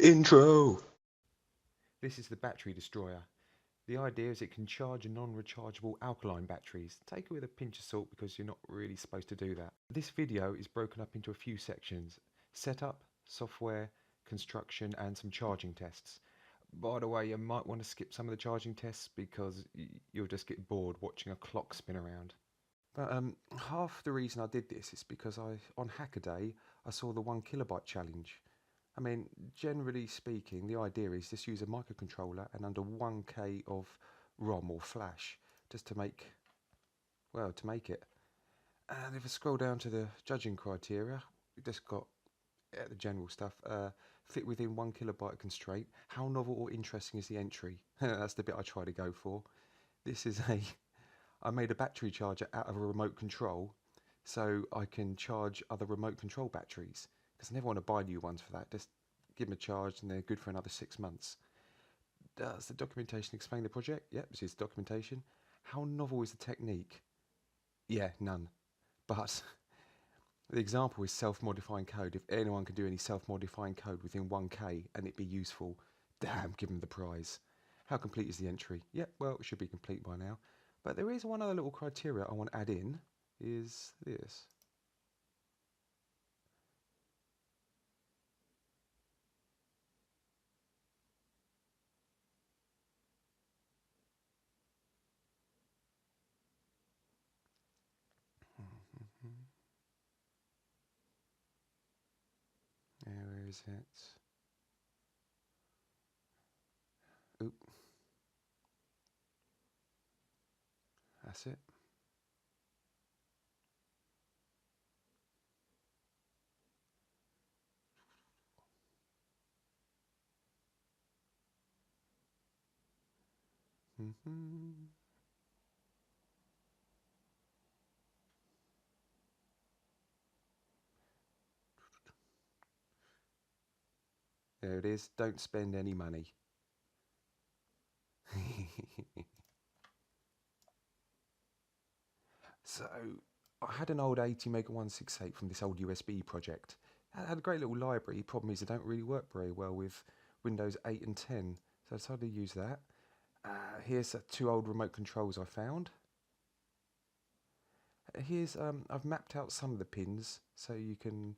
Intro. This is the battery destroyer. The idea is it can charge non-rechargeable alkaline batteries. Take it with a pinch of salt because you're not really supposed to do that. This video is broken up into a few sections: setup, software, construction and some charging tests. By the way, you might want to skip some of the charging tests because you'll just get bored watching a clock spin around. But half the reason I did this is because on Hackaday I saw the 1 kilobyte challenge. I mean, generally speaking, the idea is just use a microcontroller and under 1K of ROM or flash just to make, well, to make it. And if I scroll down to the judging criteria, we just got the general stuff. Fit within 1 kilobyte constraint. How novel or interesting is the entry? That's the bit I try to go for. This is I made a battery charger out of a remote control so I can charge other remote control batteries because I never want to buy new ones for that. Just give them a charge and they're good for another 6 months. Does the documentation explain the project? Yep, this is documentation. How novel is the technique? Yeah, none. But the example is self-modifying code. If anyone can do any self-modifying code within 1K and it be useful, damn, give them the prize. How complete is the entry? Yep, well, it should be complete by now. But there is one other little criteria I want to add in, is this. Where is it? Oop, that's it. There it is. Don't spend any money. So I had an old 80 Mega 168 from this old USB project. It had a great little library. Problem is, it don't really work very well with Windows 8 and 10. So I decided to use that. Here's two old remote controls I found. Here's I've mapped out some of the pins so you can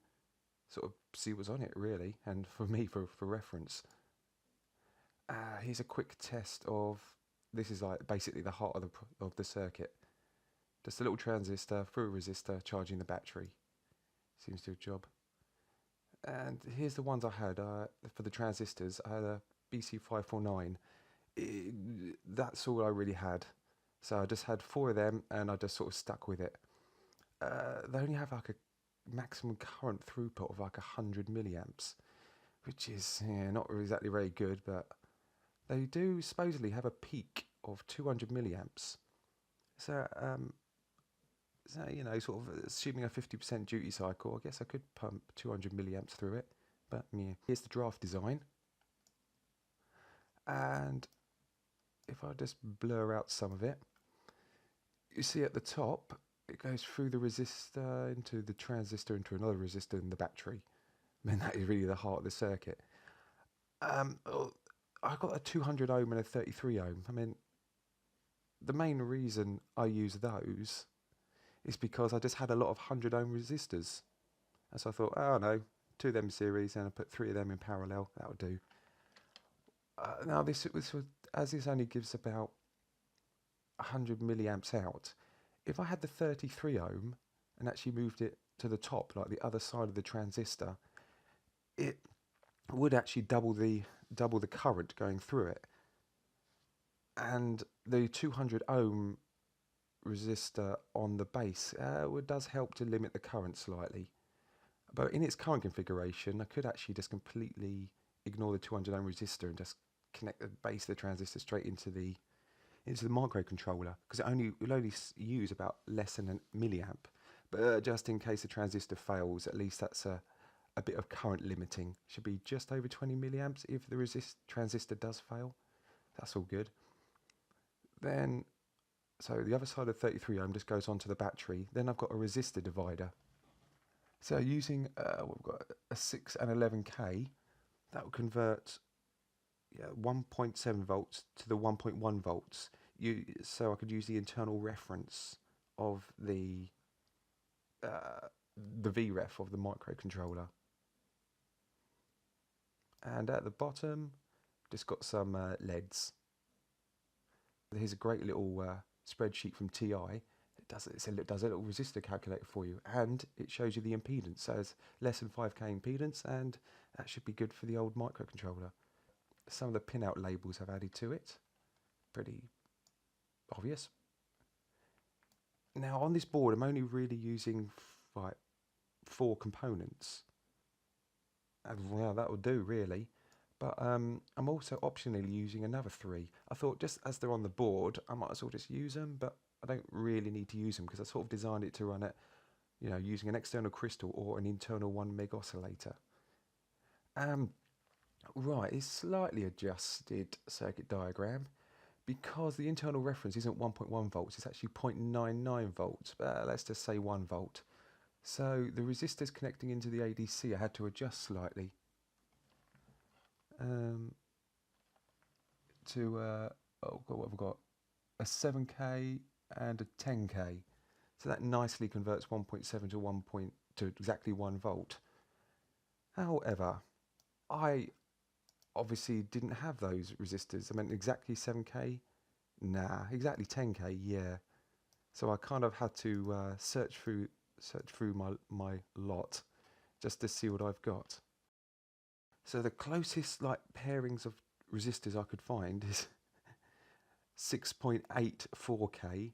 sort of see what's on it really, and for me for reference. Here's a quick test of, this is like basically the heart of the circuit. Just a little transistor through a resistor charging the battery. Seems to do a job. And here's the ones I had for the transistors. I had a BC549. That's all I really had. So I just had 4 of them and I just sort of stuck with it. They only have like a maximum current throughput of like 100 milliamps, which is not exactly very good, but they do supposedly have a peak of 200 milliamps. So, sort of assuming a 50% duty cycle, I guess I could pump 200 milliamps through it. But yeah, here's the draft design. And if I just blur out some of it, you see at the top, it goes through the resistor into the transistor into another resistor in the battery. I mean, that is really the heart of the circuit. I got a 200 ohm and a 33 ohm. I mean, the main reason I use those is because I just had a lot of 100 ohm resistors. And so I thought, oh no, 2 of them series and I put 3 of them in parallel, that'll do. Now as this only gives about 100 milliamps out, if I had the 33 ohm and actually moved it to the top, like the other side of the transistor, it would actually double the current going through it. And the 200 ohm resistor on the base does help to limit the current slightly. But in its current configuration, I could actually just completely ignore the 200 ohm resistor and just connect the base of the transistor straight into the microcontroller, because will only use about less than a milliamp. But just in case the transistor fails, at least that's a bit of current limiting. Should be just over 20 milliamps if the transistor does fail. That's all good. Then, so the other side of 33 ohm just goes onto the battery. Then I've got a resistor divider. So using we've got a 6 and 11k, that will convert 1.7 volts to the 1.1 volts. So I could use the internal reference of the VREF of the microcontroller. And at the bottom, just got some LEDs. Here's a great little spreadsheet from TI. It does a little resistor calculator for you, and it shows you the impedance. So it's less than 5k impedance, and that should be good for the old microcontroller. Some of the pinout labels I've added to it, pretty obvious. Now on this board, I'm only really using 4 components, and well, that will do really. But I'm also optionally using another 3. I thought just as they're on the board, I might as well just use them, but I don't really need to use them because I sort of designed it to run it, using an external crystal or an internal 1 meg oscillator. Right, it's slightly adjusted circuit diagram because the internal reference isn't 1.1 volts, it's actually 0.99 volts, but let's just say 1 volt. So the resistors connecting into the ADC I had to adjust slightly. What have we got? A 7k and a 10k. So that nicely converts 1.7 to exactly 1 volt. However, I obviously didn't have those resistors. I meant exactly 7k? Nah, exactly 10k, yeah. So I kind of had to search through my lot just to see what I've got. So the closest pairings of resistors I could find is 6.84k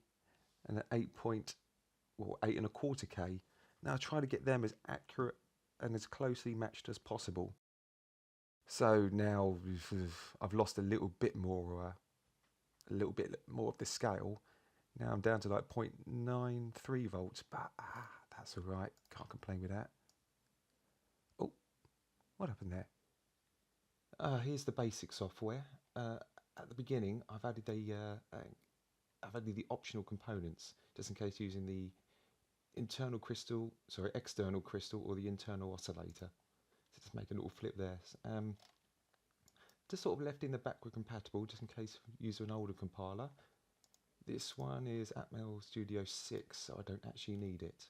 and an 8.25k. Now I try to get them as accurate and as closely matched as possible. So now I've lost a little bit more of the scale. Now I'm down to 0.93 volts, but that's all right. Can't complain with that. Oh, what happened there? Here's the basic software. At the beginning, I've added the optional components just in case using the external crystal or the internal oscillator. So just make a little flip there. Just sort of left in the backward compatible just in case you use an older compiler. This one is Atmel Studio 6, so I don't actually need it.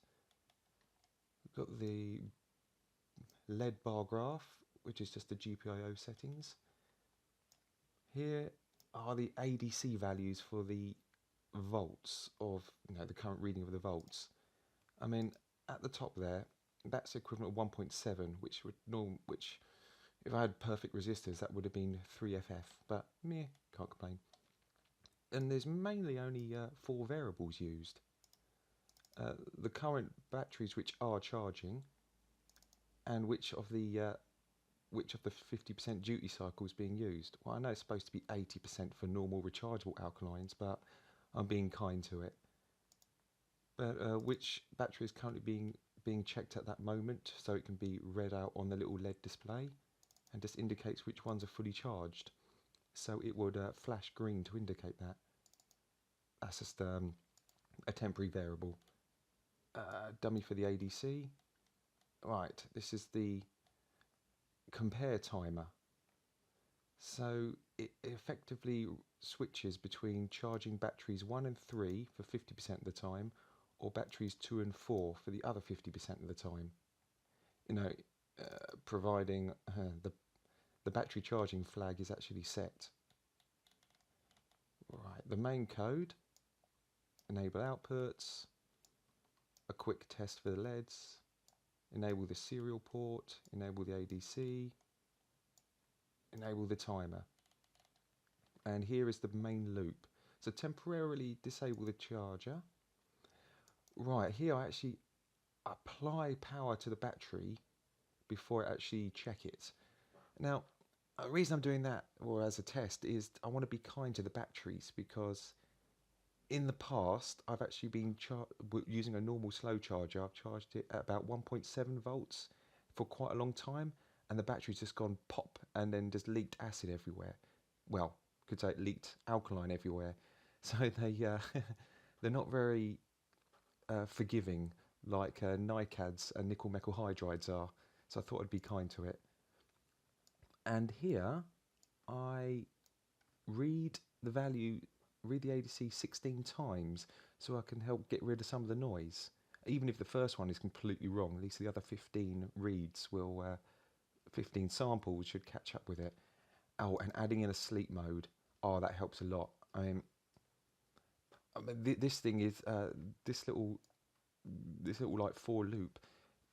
We've got the LED bar graph, which is just the GPIO settings. Here are the ADC values for the volts of the current reading of the volts. I mean, at the top there, that's equivalent of 1.7, which if I had perfect resistors, that would have been 3FF, but meh, can't complain. And there's mainly only 4 variables used. The current batteries which are charging, and which of the 50% duty cycle is being used. Well, I know it's supposed to be 80% for normal rechargeable alkalines, but I'm being kind to it. But which battery is currently being checked at that moment, so it can be read out on the little LED display, and just indicates which ones are fully charged. So it would flash green to indicate that. That's just a temporary variable. Dummy for the ADC. Right, this is the compare timer. So it effectively switches between charging batteries 1 and 3 for 50% of the time, or batteries 2 and 4 for the other 50% of the time. Providing the battery charging flag is actually set. Right, the main code, enable outputs, a quick test for the LEDs, enable the serial port, enable the ADC, enable the timer. And here is the main loop. So temporarily disable the charger. Right, here I actually apply power to the battery before I actually check it. Now, the reason I'm doing that, or as a test, is I want to be kind to the batteries, because in the past I've actually been using a normal slow charger. I've charged it at about 1.7 volts for quite a long time, and the battery's just gone pop and then just leaked acid everywhere. Well, could say it leaked alkaline everywhere. So they're not very forgiving like NiCads and nickel metal hydrides are. So I thought I'd be kind to it. And here I read the ADC 16 times so I can help get rid of some of the noise. Even if the first one is completely wrong, at least the other 15 reads will, 15 samples should catch up with it. Oh, and adding in a sleep mode, oh, that helps a lot. I mean this thing is, this little like for loop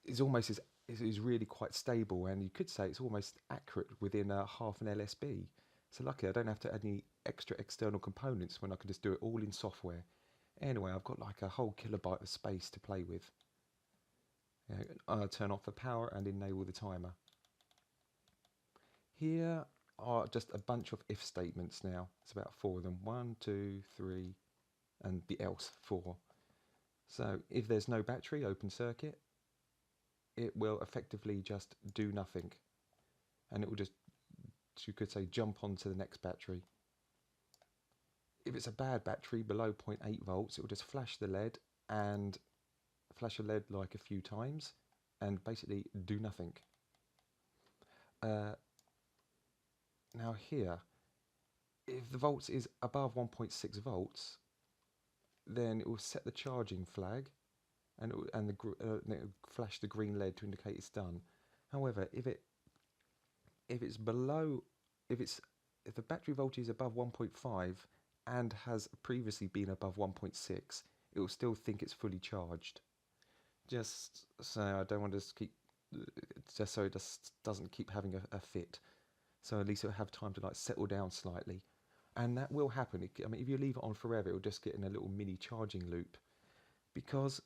is almost is really quite stable, and you could say it's almost accurate within half an LSB. So lucky I don't have to add any extra external components when I can just do it all in software. Anyway, I've got like a whole kilobyte of space to play with. I'll turn off the power and enable the timer. Here are just a bunch of if statements now. It's about 4 of them. 1, 2, 3, and the else 4. So if there's no battery, open circuit, it will effectively just do nothing. And it will just, you could say, jump onto the next battery. If it's a bad battery below 0.8 volts, it will just flash the LED and flash a LED like a few times and basically do nothing. Now here, if the volts is above 1.6 volts, then it will set the charging flag and it will flash the green LED to indicate it's done. However, if the battery voltage is above 1.5 and has previously been above 1.6, it will still think it's fully charged. Just so I don't want to keep, just so it just doesn't keep having a fit. So at least it'll have time to like settle down slightly. And that will happen. I mean, if you leave it on forever, it'll just get in a little mini charging loop. Because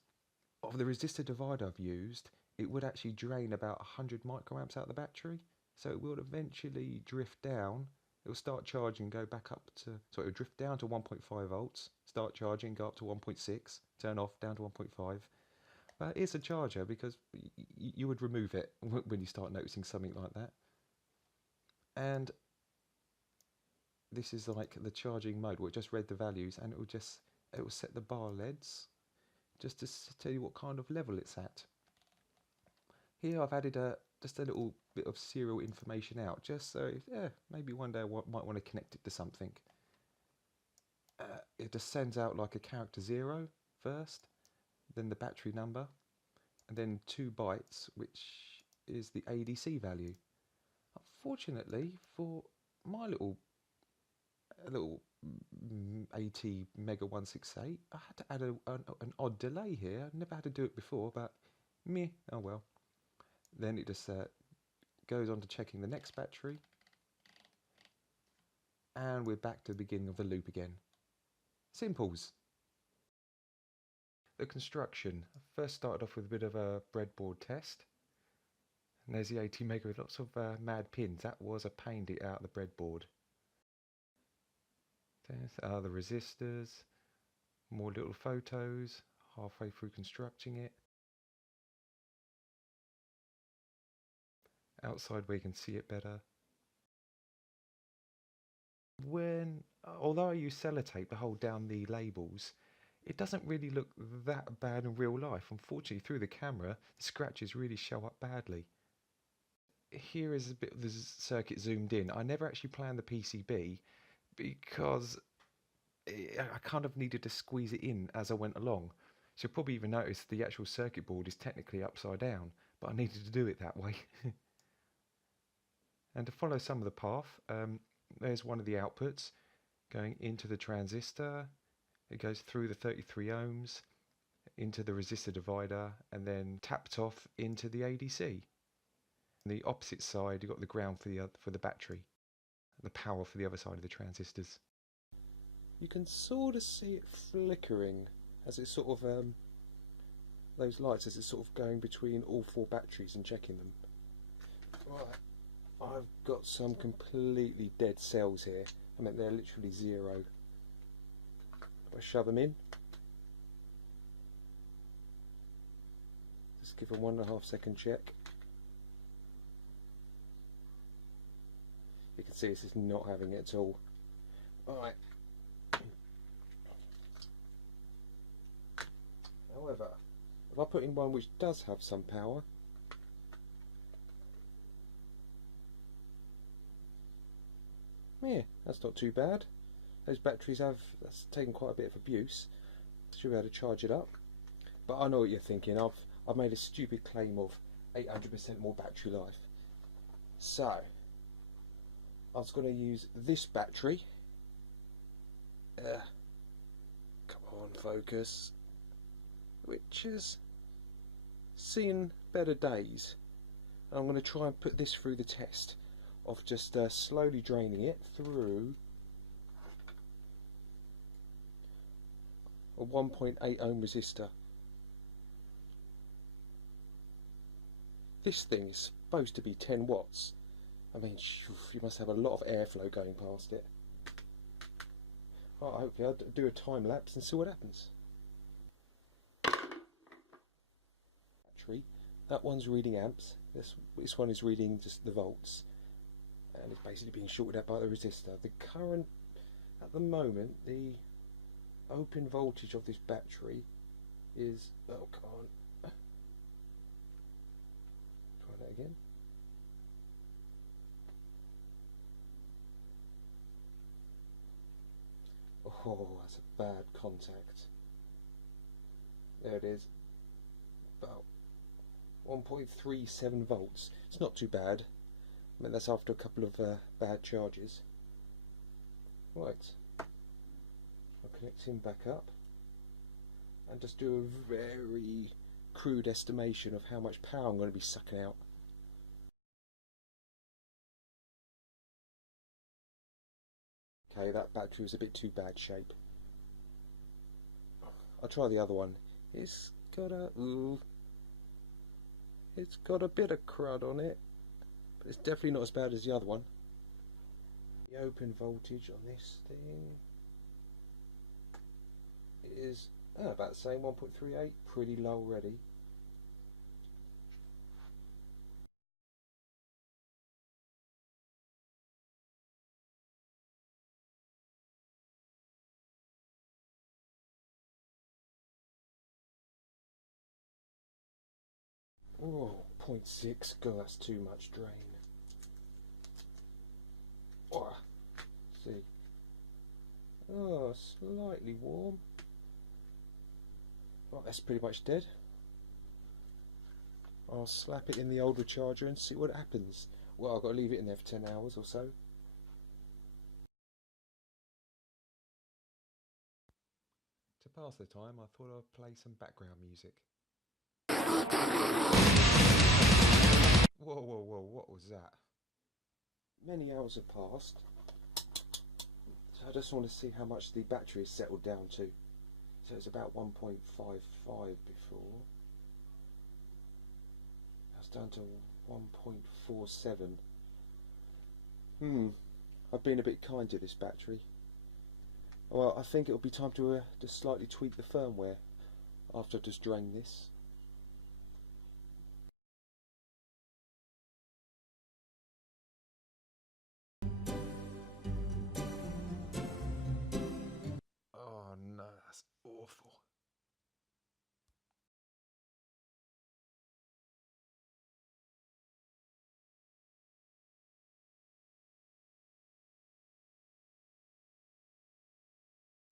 of the resistor divider I've used, it would actually drain about 100 microamps out of the battery. So it will eventually drift down. It will start charging, go back up to, so it will drift down to 1.5 volts, start charging, go up to 1.6, turn off, down to 1.5. But it's a charger because you would remove it when you start noticing something like that. And this is like the charging mode where it just read the values, and it will set the bar LEDs just to tell you what kind of level it's at. Here I've added just a little bit of serial information out, just so maybe one day I might want to connect it to something. It just sends out like a character 0 first, then the battery number, and then 2 bytes, which is the ADC value. Unfortunately, for my little AT Mega 168, I had to add an odd delay here. I never had to do it before, but meh, oh well. Then it just goes on to checking the next battery, and we're back to the beginning of the loop again. Simples. The construction. I first started off with a bit of a breadboard test. And there's the AT Mega with lots of mad pins. That was a pain to get out of the breadboard. There's the resistors, more little photos, halfway through constructing it. Outside where you can see it better. Although I use sellotape to hold down the labels, it doesn't really look that bad in real life. Unfortunately, through the camera, the scratches really show up badly. Here is a bit of the circuit zoomed in. I never actually planned the PCB because I kind of needed to squeeze it in as I went along. So you'll probably even notice the actual circuit board is technically upside down, but I needed to do it that way. And to follow some of the path, there's one of the outputs going into the transistor. It goes through the 33 ohms into the resistor divider and then tapped off into the ADC. On the opposite side, you've got the ground for the battery, the power for the other side of the transistors. You can sort of see it flickering as it's sort of those lights as it's sort of going between all 4 batteries and checking them. Right, I've got some completely dead cells here. I mean, they're literally 0. If I shove them in, just give a 1.5 second check. You can see this is not having it at all. Alright. However, if I'll put in one which does have some power. Yeah, that's not too bad. Those batteries that's taken quite a bit of abuse. Should be able to charge it up. But I know what you're thinking. I've made a stupid claim of 800% more battery life. So I was going to use this battery. Come on, focus. Which is seeing better days. And I'm going to try and put this through the test of just slowly draining it through a 1.8 ohm resistor. This thing is supposed to be 10 watts. I mean, you must have a lot of airflow going past it. Right, hopefully I'll do a time lapse and see what happens. Battery. That one's reading amps. This one is reading just the volts. And it's basically being shorted out by the resistor. The current, at the moment, the open voltage of this battery is, oh come on, try that again. Oh, that's a bad contact. There it is, about 1.37 volts. It's not too bad. I mean, that's after a couple of bad charges. Right, I'll connect him back up and just do a very crude estimation of how much power I'm going to be sucking out. Okay, that battery was a bit too bad shape. I'll try the other one. It's got a bit of crud on it. But it's definitely not as bad as the other one. The open voltage on this thing is about the same, 1.38, pretty low already. Oh, 0.6, God, that's too much drain. Oh, see. Oh, slightly warm. Right, that's pretty much dead. I'll slap it in the old recharger and see what happens. Well, I've got to leave it in there for 10 hours or so. To pass the time, I thought I'd play some background music. Whoa, whoa, whoa, what was that? Many hours have passed, so I just want to see how much the battery has settled down to. So it's about 1.55 before. That's down to 1.47. I've been a bit kind to this battery. Well, I think it'll be time to just slightly tweak the firmware after I've just drained this. Oh no, that's awful.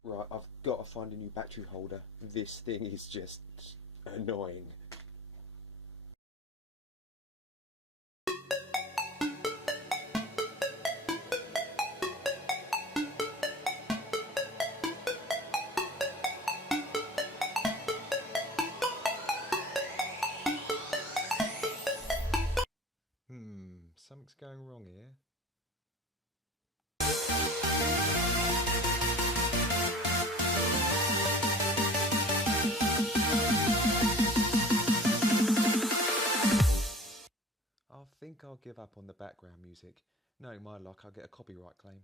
Right, I've got to find a new battery holder. This thing is just annoying. Something's going wrong here. I think I'll give up on the background music. Knowing my luck, I'll get a copyright claim.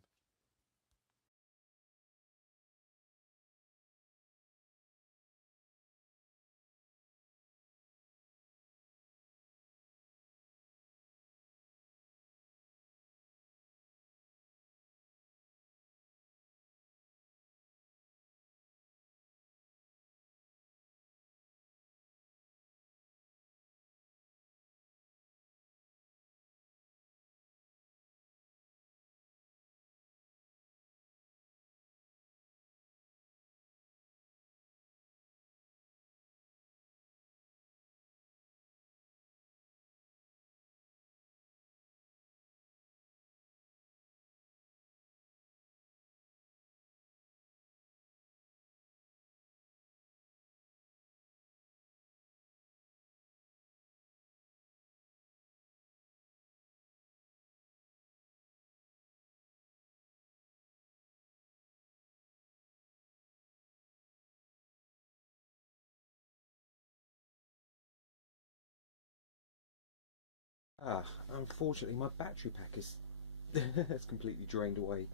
Unfortunately my battery pack is it's completely drained away.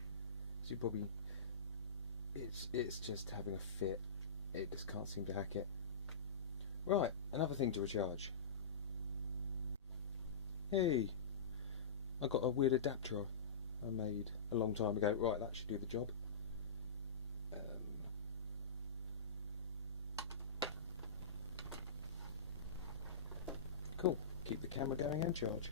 So you probably it's just having a fit. It just can't seem to hack it. Right, another thing to recharge. Hey, I got a weird adapter I made a long time ago. Right, that should do the job. Cool. Keep the camera going and charge.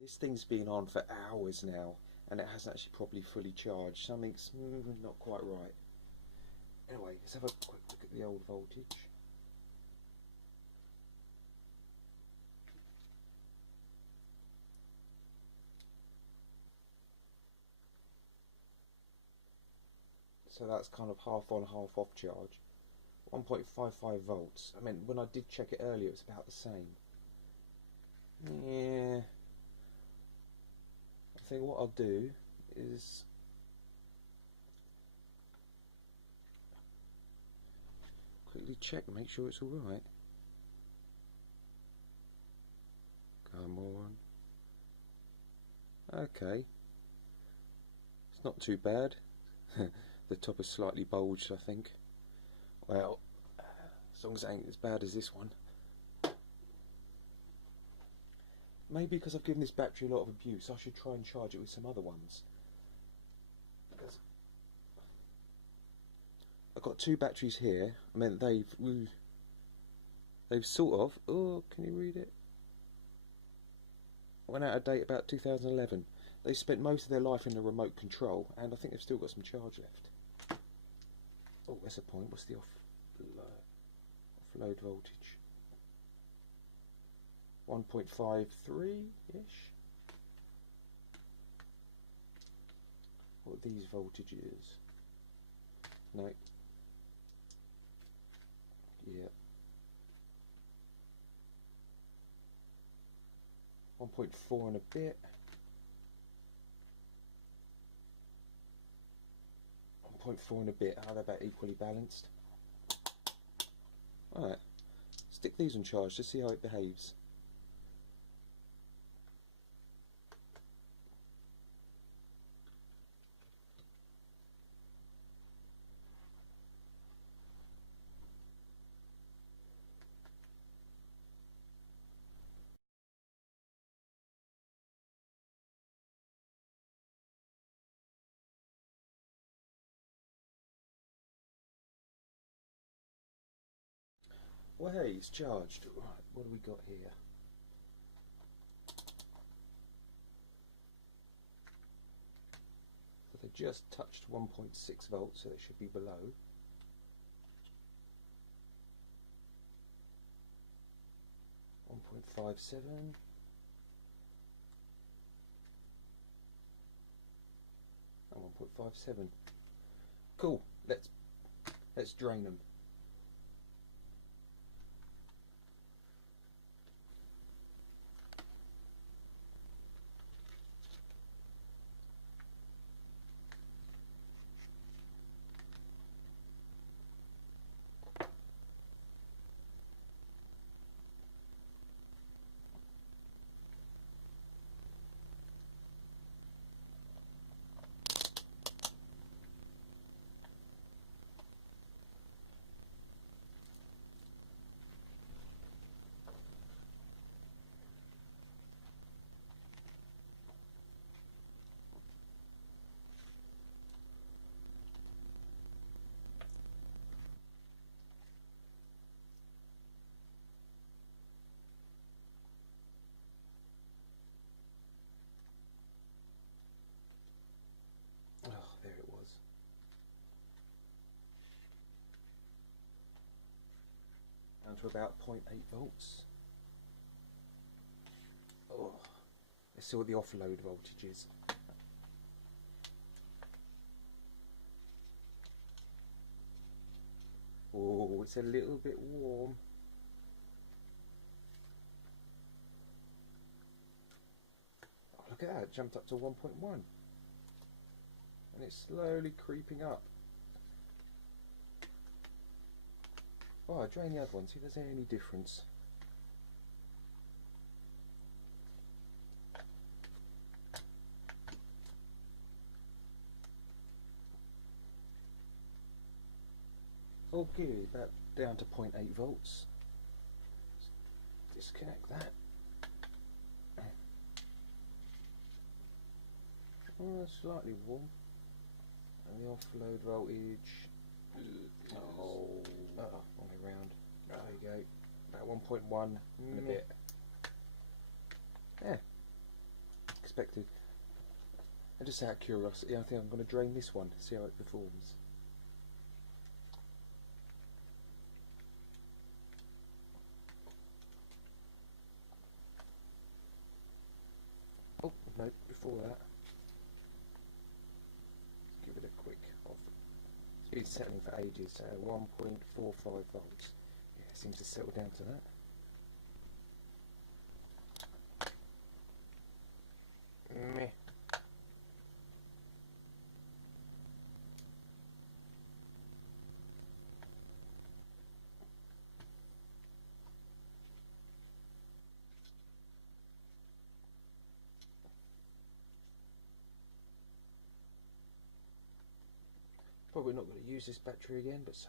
This thing's been on for hours now and it hasn't actually properly fully charged. Something's not quite right. Anyway, let's have a quick look at the old voltage. So that's kind of half on, half off charge. 1.55 volts. I mean, when I did check it earlier, it was about the same. Yeah. I think what I'll do is quickly check and make sure it's alright. Come on. Okay. It's not too bad. The top is slightly bulged, I think. Well, as long as it ain't as bad as this one. Maybe because I've given this battery a lot of abuse, I should try and charge it with some other ones. Because I've got two batteries here. I mean, they've sort of. Oh, can you read it? went out of date about 2011. They spent most of their life in the remote control, and I think they've still got some charge left. Oh, that's a point. What's the offload voltage? 1.53-ish. What are these voltages? No. Yeah. 1.4 and a bit. 1.4 and a bit. How they're about equally balanced. Alright. Stick these on charge to see how it behaves. Well, hey, it's charged. Right, what do we got here? So they just touched 1.6 volts, so it should be below. And 1.57. Cool. Let's drain them. Oh, there it was. Down to about 0.8 volts. Oh, let's see what the offload voltage is. Oh, it's a little bit warm. Oh, look at that, it jumped up to 1.1. And it's slowly creeping up. Oh, I drain the other one, see if there's any difference. Okay, about down to 0.8 volts. Let's disconnect that. Oh, slightly warm. And the offload voltage. Oh, wrong way round. There you go. About 1.1 and a bit. Yeah, expected. And just out of curiosity, I think I'm going to drain this one, see how it performs. Oh, no, before that, give it a quick off. It's been settling for ages, so 1.45 volts. Yeah, it seems to settle down to that. Meh. Probably not going to use this battery again, but so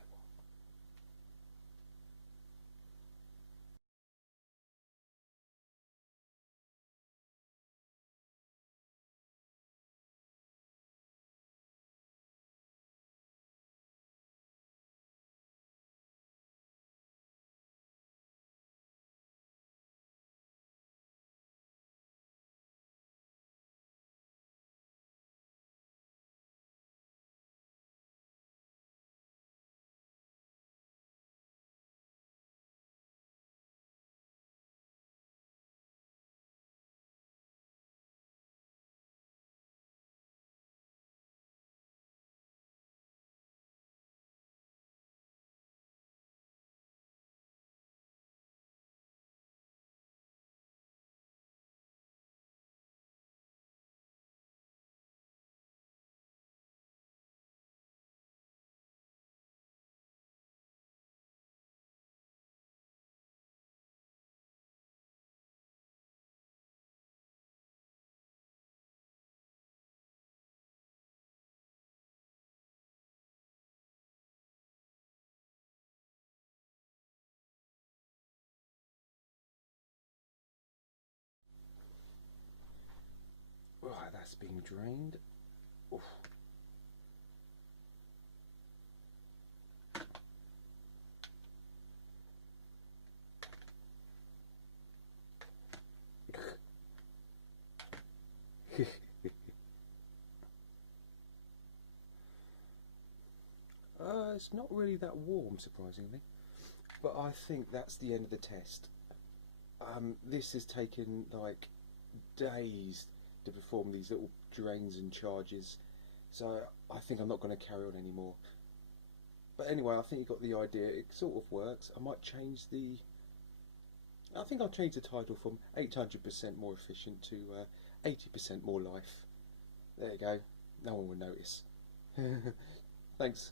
That's being drained. Oof. It's not really that warm, surprisingly, but I think that's the end of the test. This has taken like days to perform these little drains and charges, so I think I'm not going to carry on anymore. But anyway, I think you got the idea. It sort of works. I might change the... I think I'll change the title from 800% more efficient to 80% more life. There you go. No one will notice. Thanks.